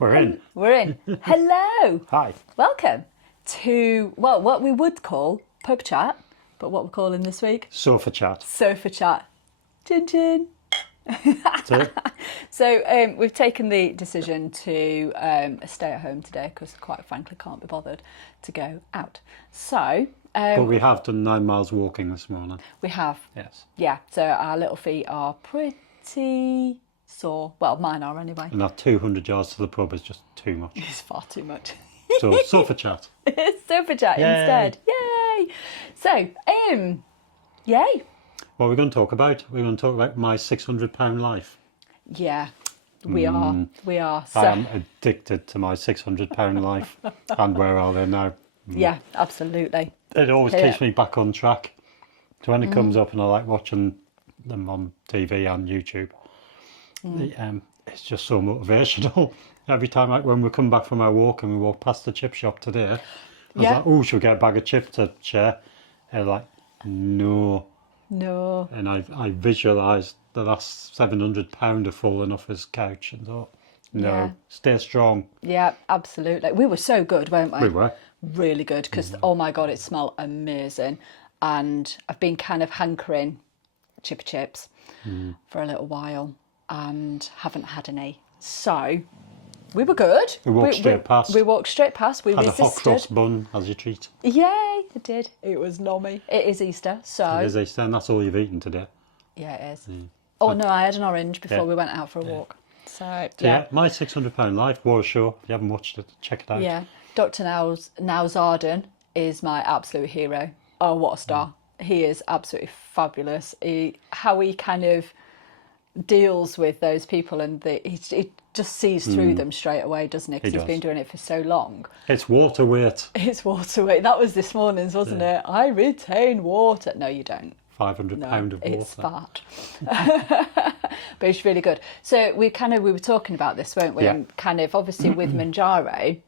We're in. We're in. Hello. Hi. Welcome to, well, what we would call pub chat, but what we're calling this week? Sofa chat. Sofa chat. Chin chin. That's it. So we've taken the decision to stay at home today because quite frankly can't be bothered to go out. So... but we have done 9 miles walking this morning. We have. Yes. Yeah, so our little feet are pretty sore. Well, mine are anyway. And that 200 yards to the pub is just too much. It's far too much. So, sofa chat. It's sofa chat Yay. instead. Yay! So, yay. What are we going to talk about? We're going to talk about my £600 life. Yeah, we are. We are. So, I am addicted to my £600 life. And where are they now? yeah, absolutely. It always Yeah. keeps me back on track. So when it comes up and I like watching them on TV and YouTube, it's just so motivational. Every time, like when we come back from our walk and we walk past the chip shop today, I was like, oh, should we get a bag of chips to share? And they're like, no. No. And I visualised the last £700 have fallen off his couch and thought, no, Yeah. stay strong. Yeah, absolutely. We were so good, weren't we? We were. Really good because, oh my God, it smelled amazing. And I've been kind of hankering chipper chips for a little while and haven't had any. So we were good. We walked straight past. We walked straight past. We Had resisted. a hot cross bun as your treat. Yay, I did. It was nommy. It is Easter, so... It is Easter and that's all you've eaten today. Yeah, it is. Oh, no, I had an orange before we went out for a walk. So, Yeah, my £600 life, war show. If you haven't watched it, check it out. Yeah. Dr. Niles Arden is my absolute hero. Oh, what a star. He is absolutely fabulous. How he kind of deals with those people and he just sees through them straight away, doesn't he? Because he's been doing it for so long. It's water weight. It's water weight. That was this morning's, wasn't it? I retain water. No, you don't. £500 of water. It's fat. But it's really good. So we were talking about this, weren't we? Yeah. And kind of obviously with mounjaro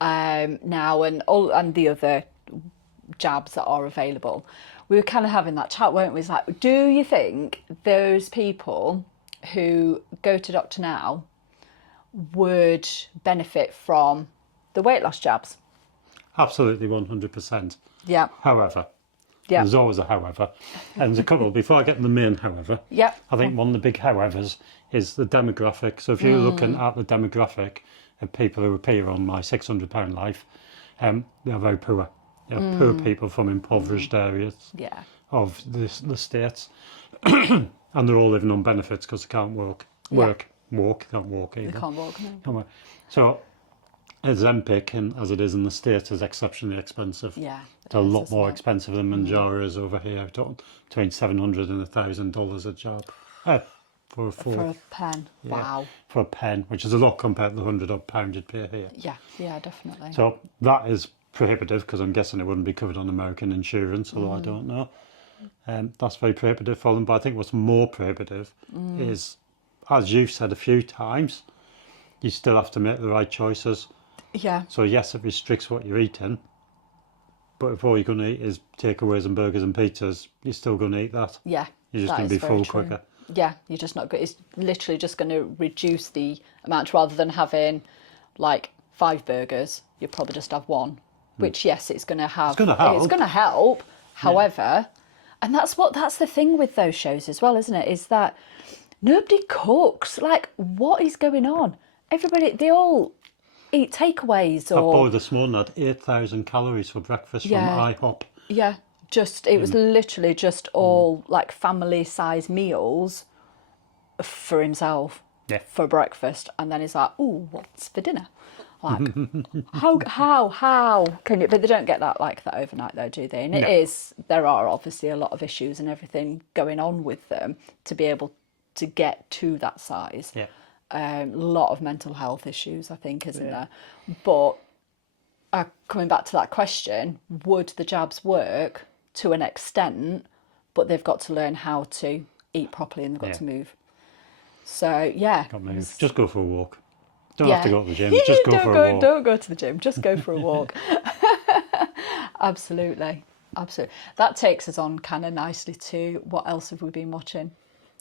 now and the other jabs that are available, we were kind of having that chat, weren't we? It's like, do you think those people who go to Dr. Now would benefit from the weight loss jabs? Absolutely 100%. Yeah. However, Yeah. there's always a however. And there's a couple. Before I get to the main however, Yep. I think one of the big howevers is the demographic. So if you're looking at the demographic of people who appear on my £600 life, they're very poor. They're poor people from impoverished areas Yeah. of the states. And they're all living on benefits because they can't walk can't walk either. They can't walk, no. Can't walk. So Ozempic, as it is in the States, is exceptionally expensive. Yeah. It's a lot more expensive than Mounjaro's over here, between $700 and $1,000 a jab. For a For a pen. Yeah, Wow. for a pen, which is a lot compared to the £100 you'd pay here. Yeah, definitely. So that is prohibitive because I'm guessing it wouldn't be covered on American insurance, although I don't know. That's very prohibitive for them. But I think what's more prohibitive is, as you've said a few times, you still have to make the right choices. Yeah. So yes, it restricts what you're eating, but if all you're going to eat is takeaways and burgers and pizzas, you're still going to eat that. Yeah. You're just that going to is be very full true. quicker. Yeah, you're just not good. It's literally just going to reduce the amount rather than having like 5 burgers. You'll probably just have 1, which yes, it's going to have. It's going to help. It's going to help. However, and that's the thing with those shows as well, isn't it? Is that nobody cooks. Like, what is going on? Everybody, they all eat takeaways That boy or this morning had 8,000 calories for breakfast from Yeah. IHOP. yeah. Just it was literally just all like family size meals for himself for breakfast, and then he's like, "Ooh, what's for dinner?" Like, how can you? But they don't get that like that overnight, though, do they? And there are obviously a lot of issues and everything going on with them to be able to get to that size. Yeah. A lot of mental health issues, I think, isn't there? But coming back to that question, would the jabs work to an extent? But they've got to learn how to eat properly and they've got to move. So, yeah. Can't move. Just go for a walk. Don't have to go to the gym. Just go for a walk. Don't go to the gym. Just go for a walk. Absolutely. That takes us on kind of nicely to what else have we been watching?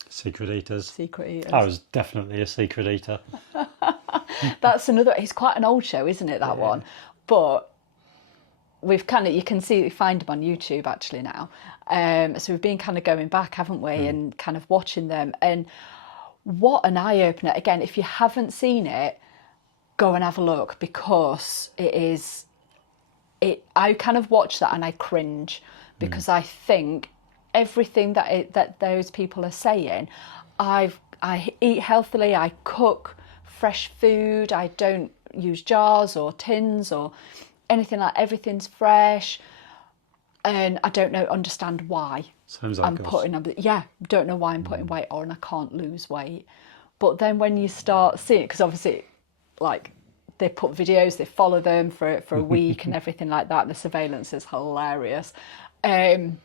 Secret eaters. Secret eaters. I was definitely a secret eater. That's another. It's quite an old show, isn't it? That one, but we've you can find them on YouTube actually now. So we've been kind of going back, haven't we, and kind of watching them. And what an eye opener! Again, if you haven't seen it, go and have a look, because it is. I kind of watch that and I cringe, because I think everything that those people are saying, I eat healthily, I cook fresh food, I don't use jars or tins or anything like. Everything's fresh, and I don't understand why. Sounds like I'm putting don't know why I'm putting weight on, and I can't lose weight. But then when you start seeing it, because obviously, like, they put videos, they follow them for a week and everything like that. And the surveillance is hilarious. When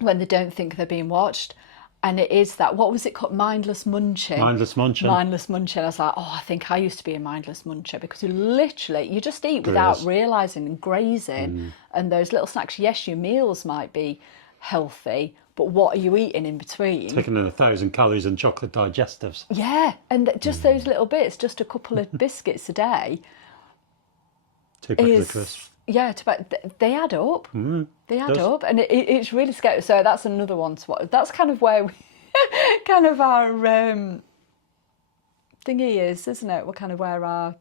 they don't think they're being watched. And it is that, what was it called? Mindless munching. Mindless munching. Mindless munching. I was like, I think I used to be a mindless muncher, because you just eat without realising, and grazing. And those little snacks, yes, your meals might be healthy, but what are you eating in between? Taking in 1,000 calories and chocolate digestives. Yeah, and just those little bits, just a couple of biscuits a day. 2 packets of crisps. Yeah, they add up. They add up, and it's really scary. So that's another one to watch. That's kind of where we, kind of our thingy is, isn't it? We're kind of where our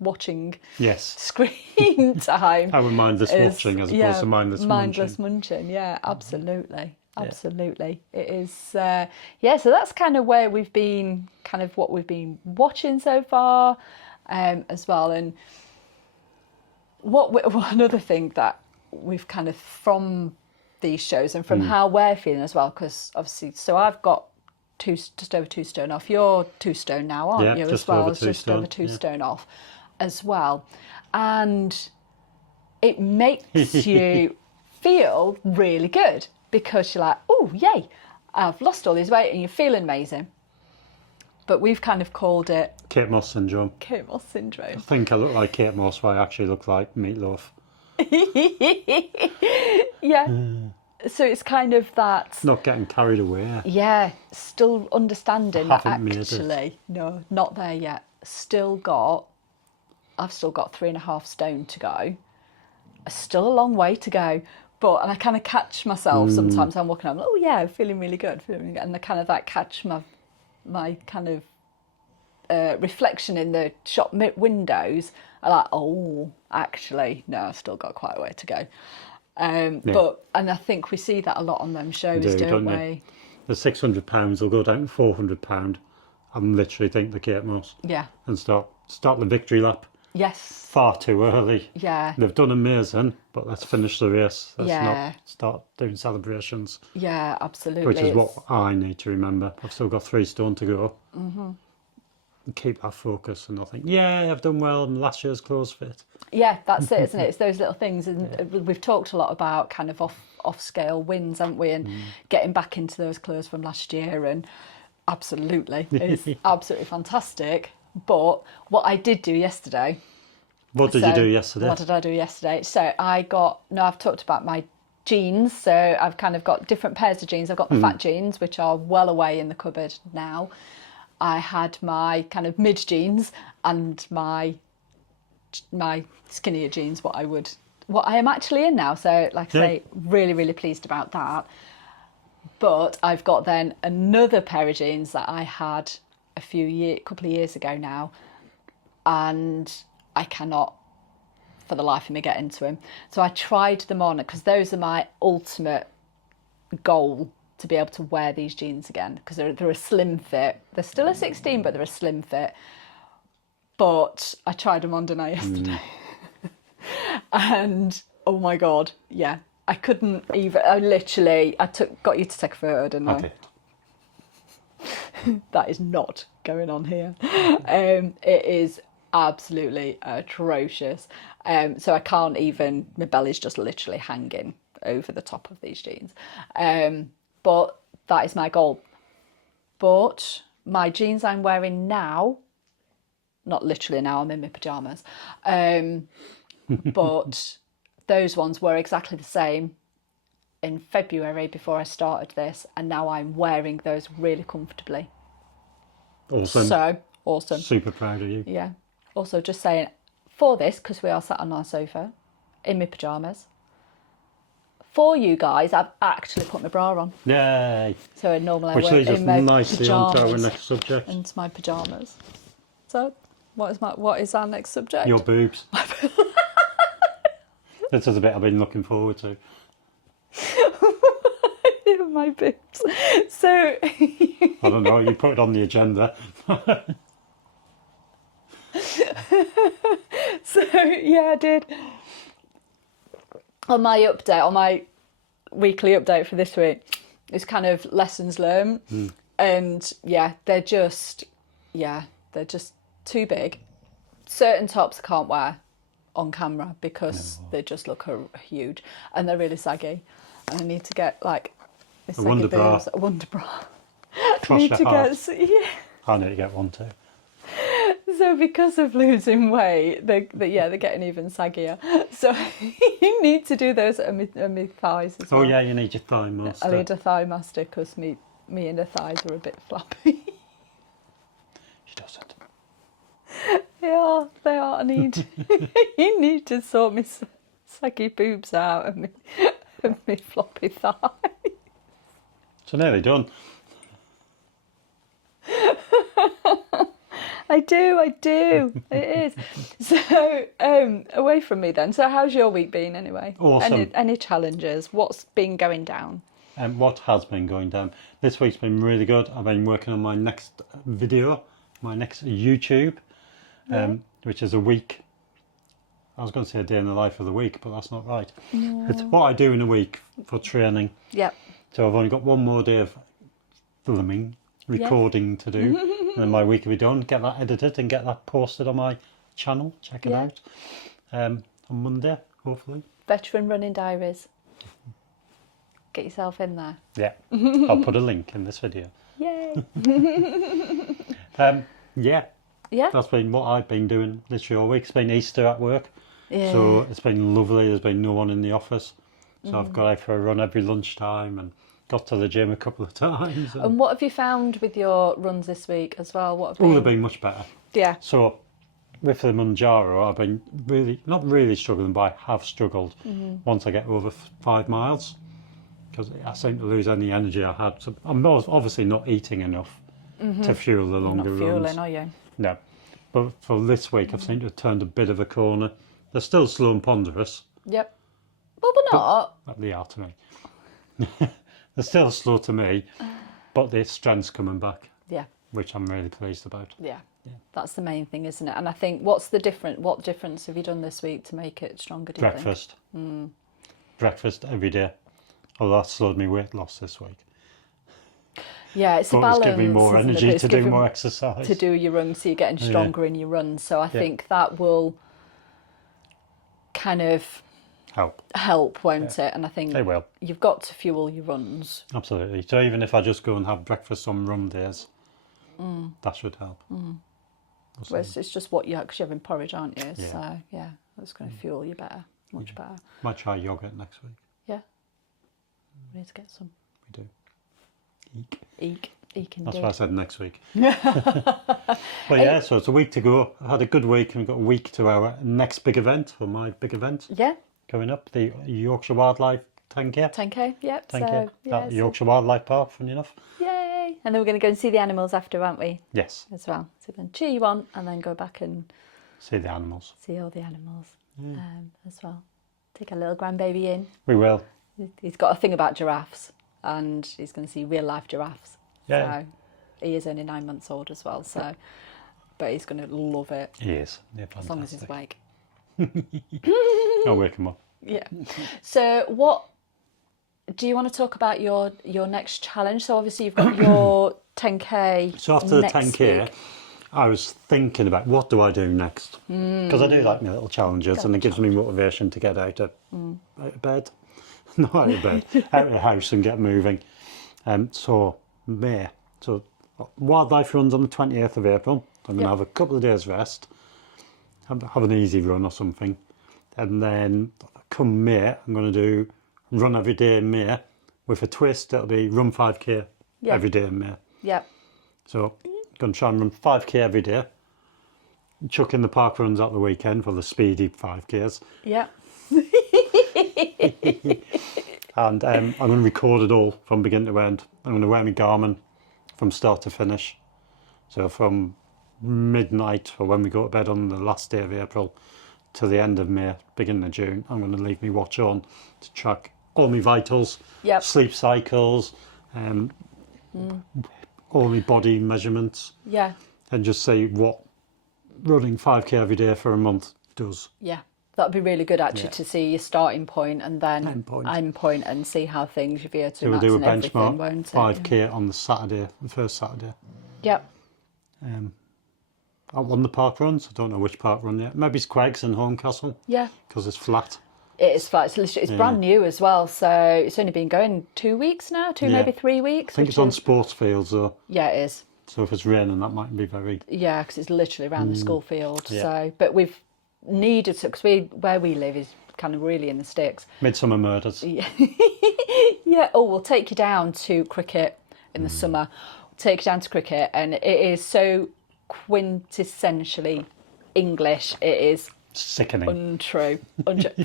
watching screen time. Our mindless watching as opposed to mindless munching. Yeah, absolutely. Absolutely. It is, so that's kind of where we've been, kind of what we've been watching so far, as well. And one other thing that we've kind of, from these shows and from how we're feeling as well, because obviously, so I've got just over 2 stone off. You're 2 stone now, aren't you, as well? Just over 2 stone off as well. And it makes you feel really good, because you're like, oh, yay, I've lost all this weight, and you're feeling amazing. But we've kind of called it Kate Moss syndrome. Kate Moss syndrome. I think I look like Kate Moss, but I actually look like Meatloaf. Yeah. So it's kind of that. Not getting carried away. Yeah, still understanding that Haven't actually, no, not there yet. I've still got 3.5 stone to go. Still a long way to go. And I kind of catch myself sometimes. I'm walking, I'm like, oh yeah, I'm feeling really good, and I kind of like catch my kind of reflection in the shop windows. I'm like, oh, actually, no, I've still got quite a way to go. And I think we see that a lot on them shows, don't we? The £600 will go down to £400. I literally think the Kate Moss. Yeah. And start the victory lap. Yes. Far too early. Yeah. They've done amazing, but let's finish the race. Let's not start doing celebrations. Yeah, absolutely. Which is what I need to remember. I've still got 3 stone to go. Keep that focus and not think, I've done well in last year's clothes fit. Yeah, that's it, isn't it? It's those little things. And we've talked a lot about kind of off-scale wins, haven't we? And getting back into those clothes from last year. And absolutely, it's absolutely fantastic. But what I did do yesterday... What did you do yesterday? What did I do yesterday? So I've talked about my jeans. So I've kind of got different pairs of jeans. I've got the fat jeans, which are well away in the cupboard now. I had my kind of mid jeans and my skinnier jeans, what I am actually in now. So like I say, really, really pleased about that. But I've got then another pair of jeans that I had a couple of years ago now, and I cannot for the life of me get into them. So I tried them on, because those are my ultimate goal, to be able to wear these jeans again, because they're a slim fit. They're still a 16, but they're a slim fit. But I tried them on, didn't I, yesterday? And oh my God, yeah, I couldn't even. Got you to take a photo, didn't I? Okay. That is not going on here. It is absolutely atrocious. So I can't even. My belly's just literally hanging over the top of these jeans. But that is my goal. But my jeans I'm wearing now, not literally now, I'm in my pyjamas, but those ones were exactly the same in February before I started this, and now I'm wearing those really comfortably. Awesome. So awesome. Super proud of you. Yeah, Also, just saying, for this, because we are sat on our sofa, in my pyjamas, for you guys, I've actually put my bra on. Yay! So normally Which I wear leads us in my nicely on to our pyjamas next subject. into my pyjamas. So, what is our next subject? Your boobs. This is a bit I've been looking forward to. My boobs. So, I don't know, you put it on the agenda. so yeah, I did. On my weekly update for this week, it's kind of lessons learned, and they're just too big. Certain tops I can't wear on camera because they just look huge, and they're really saggy, and I need to get like a wonder bra. A wonder bra. Cross your heart. Yeah. I need to get one too. So because of losing weight, they're getting even saggier. So you need to do those at my thighs as well. Oh yeah, you need your thigh master. I need a thigh master because me inner thighs are a bit flappy. She doesn't. They are. I need. You need to sort my saggy boobs out and me floppy thighs. So nearly done. I do. It is. So, away from me then. So, how's your week been anyway? Awesome. Any challenges? What's been going down? What has been going down? This week's been really good. I've been working on my next video, my next YouTube, which is a week. I was going to say a day in the life of the week, but that's not right. No. It's what I do in a week for training. Yep. So I've only got one more day of recording to do. And then my week will be done. Get that edited and get that posted on my channel. Check it out on Monday, hopefully. Veteran running diaries. Get yourself in there. Yeah, I'll put a link in this video. Yay! Yeah, that's been what I've been doing literally all week. It's been Easter at work, so it's been lovely. There's been no one in the office, so I've got out for a run every lunchtime and got to the gym a couple of times. And what have you found with your runs this week as well? What have they've been much better. Yeah. So with the mounjaro, I've been not really struggling, but I have struggled once I get over 5 miles, because I seem to lose any energy I had. So I'm obviously not eating enough to fuel the longer runs. You're not fueling, are you? No. But for this week, I've seemed to have turned a bit of a corner. They're still slow and ponderous. Yep. Well, they're not. They are to me. They're still slow to me, but the strength's coming back. Yeah. Which I'm really pleased about. Yeah. That's the main thing, isn't it? And I think, what difference have you done this week to make it stronger, do you think? Breakfast. Breakfast every day. Although that slowed me weight loss this week. Yeah, it's a balance. It's giving me more energy to do more exercise. To do your runs, so you're getting stronger in your runs. So I think that will kind of help, won't it? And I think it will. You've got to fuel your runs. Absolutely. So even if I just go and have breakfast on run days, that should help. Well, it's just what because you're having porridge, aren't you? Yeah. So yeah, that's going to fuel you better, much better. Might try yogurt next week. Yeah. We need to get some. We do. Eek indeed. That's what I said next week. But yeah, so it's a week to go. I had a good week, and we've got a week to our next big event, or my big event. Yeah. Coming up, the Yorkshire Wildlife 10K. 10K, yep. 10K. At the Yorkshire Wildlife Park, funny enough. Yay! And then we're going to go and see the animals after, aren't we? Yes. As well. So we're going to cheer you on and then go back and see the animals. See all the animals as well. Take our little grandbaby in. We will. He's got a thing about giraffes, and he's going to see real life giraffes. Yeah. So he is only 9 months old as well, so but he's going to love it. He is. Yeah, as long as he's awake. I'll wake him up. Yeah. So what do you want to talk about your next challenge? So obviously you've got your 10K. So after the 10K, week. I was thinking about what do I do next? Because I do like my little challenges, and it gives me motivation to get out of bed. Not out of bed, out of the house and get moving. So May. So wildlife runs on the 28th of April. I'm going to have a couple of days rest, have an easy run or something. And then come May, I'm going to do run every day in May. With a twist, it'll be run 5K every day in May. Yep. So I'm going to try and run 5K every day. chucking the park runs out the weekend for the speedy 5Ks. Yeah. And I'm going to record it all from beginning to end. I'm going to wear my Garmin from start to finish. So from midnight, or when we go to bed on the last day of April, to the end of May, beginning of June, I'm going to leave my watch on to track all my vitals, sleep cycles, all my body measurements. Yeah. And just see what running 5K every day for a month does. Yeah. That'd be really good actually to see your starting point and then end point and see how things you veer to. So we'll do a benchmark won't it? 5K on the first Saturday. Yep. I won the park runs. I don't know which park run yet. Maybe it's Queggs and Horncastle. Yeah. Because it's flat. It is flat. It's brand new as well. So it's only been going 2 weeks now, maybe 3 weeks. I think it's on sports fields though. Yeah, it is. So if it's raining, that might be very... Yeah, because it's literally around the school field. Yeah. So, but we've needed to, because where we live is kind of really in the sticks. Midsummer Murders. Yeah. Yeah. Oh, we'll take you down to cricket in the summer. We'll take you down to cricket, and it is so quintessentially English. It is sickening. Untrue.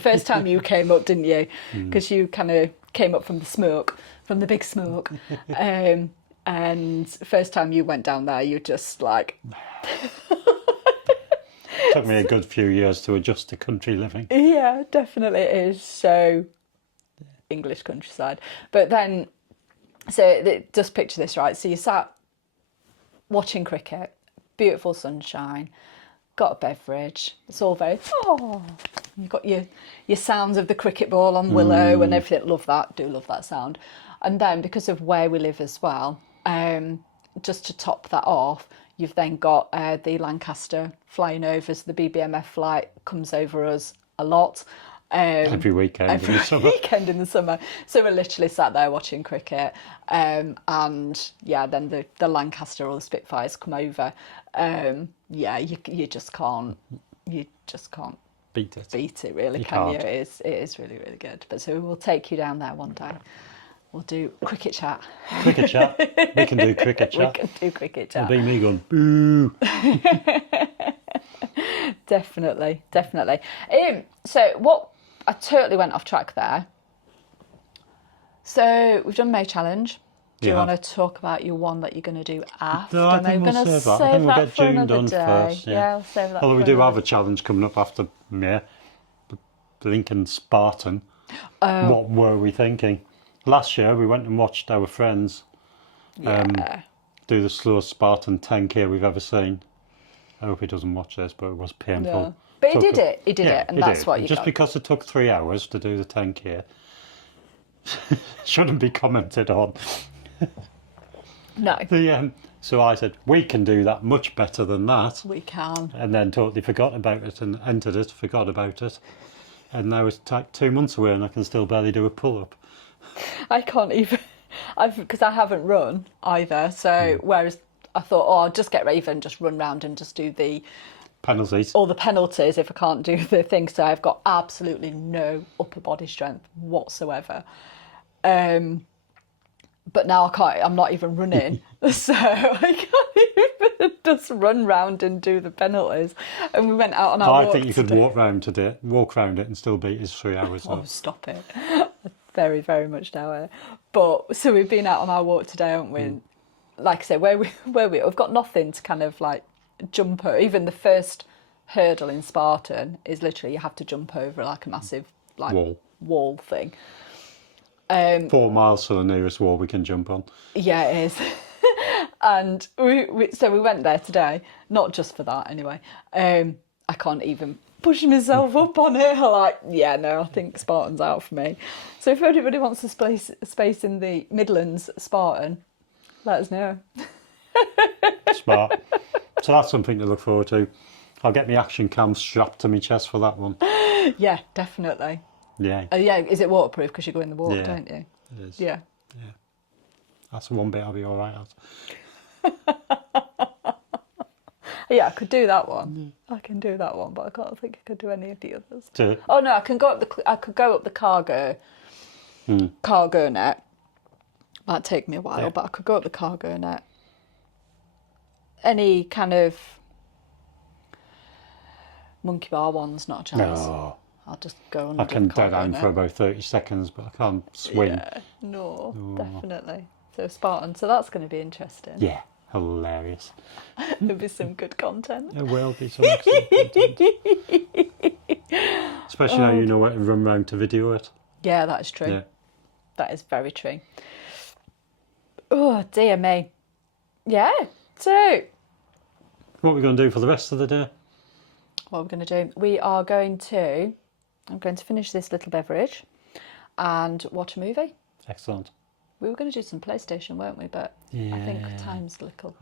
First time you came up, didn't you? Because you kind of came up from the big smoke. And first time you went down there, you just like... Took me a good few years to adjust to country living. Yeah, definitely it is so English countryside. But then, so just picture this, right? So you sat watching cricket, beautiful sunshine, got a beverage. It's all very, you've got your sounds of the cricket ball on willow and everything. Love that, do love that sound. And then because of where we live as well, just to top that off, you've then got the Lancaster flying over, so the BBMF flight comes over us a lot. Every weekend in the summer. Weekend in the summer. So we're literally sat there watching cricket. And yeah, then the Lancaster or the Spitfires come over. Yeah, you just can't beat it really, can you? It is really, really good. But so we'll take you down there one day. We'll do cricket chat. Cricket chat. We can do cricket chat. We can do cricket chat. It'll be me going, boo. Definitely. So what, I totally went off track there. So we've done May Challenge. Do you want to talk about your one that you're going to do after? No, I think we'll save that. I think we'll get June done first. Yeah, I'll save that. Although we do have a challenge coming up after May. The Lincoln Spartan. What were we thinking? Last year we went and watched our friends do the slowest Spartan 10K we've ever seen. I hope he doesn't watch this, but it was painful. No. But he did it, and that's what you got. Just because it took 3 hours to do the 10K shouldn't be commented on. No. So I said, we can do that much better than that. We can. And then totally forgot about it and entered it, forgot about it. And now it's like 2 months away and I can still barely do a pull-up. I can't even, because I haven't run either. So whereas I thought, I'll just get ready and just run round and just do the penalties. All the penalties if I can't do the thing. So I've got absolutely no upper body strength whatsoever. But now I can't, I'm not even running. So I can't even just run round and do the penalties. And we went out on our walk. I think you could walk round it and still beat his 3 hours. Oh, stop it. Very, very much doubt it. But so we've been out on our walk today, haven't we? Like I say, we've got nothing to kind of like jump over. Even the first hurdle in Spartan is literally you have to jump over like a massive like wall thing. 4 miles to the nearest wall we can jump on. Yeah, it is. And so we went there today, not just for that anyway. I can't even push myself up on it. I think Spartan's out for me. So if anybody wants a space in the Midlands Spartan, let us know. Smart. So that's something to look forward to. I'll get my action cam strapped to my chest for that one. Yeah, definitely. Yeah. Is it waterproof because you go in the water, don't you? It is. Yeah. That's the one bit I'll be all right at. Yeah, I could do that one. I can do that one, but I can't think I could do any of the others. Do Oh no, I could go up the cargo net. Might take me a while, but I could go up the cargo net. Any kind of Monkey bar ones, not a chance. No. I'll just go under I can the cargo dead aim net. for about 30 seconds, but I can't swing. Yeah, no, definitely. So Spartan, so that's going to be interesting. Yeah, hilarious. There'll be some good content. There will be some excellent content. Especially now you know where to run round to video it. Yeah, that is true. Yeah. That is very true. Oh, dear me. Yeah, so What are we going to do for the rest of the day? what we're going to do, I'm going to finish this little beverage and watch a movie. Excellent. We were going to do some PlayStation, weren't we? But I think time's a little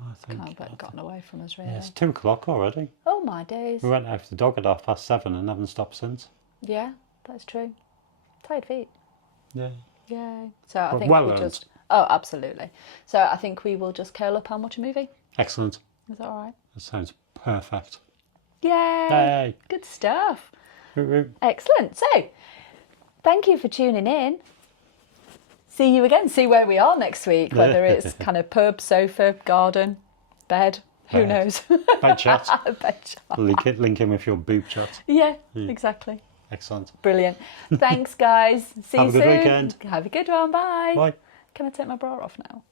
gotten away from us, really. Yeah, it's 2 o'clock already. Oh, my days. We went out for the dog at 7:30 and haven't stopped since. Yeah, that's true. Tired feet. Yeah. Yay. So I think well we'll earned. just... Oh, absolutely. So I think we will just curl up and watch a movie. Excellent. Is that all right? That sounds perfect. Yay! Yay. Good stuff. Woo-woo. Excellent. So, thank you for tuning in. See you again. See where we are next week. Whether it's kind of pub, sofa, garden, bed. Who Bed. knows? Bed chat. Bed chat. Link in with your boob chat. Yeah, exactly. Excellent. Brilliant. Thanks, guys. See Have you a good soon. weekend. Have a good one. Bye. Bye. Can I take my bra off now?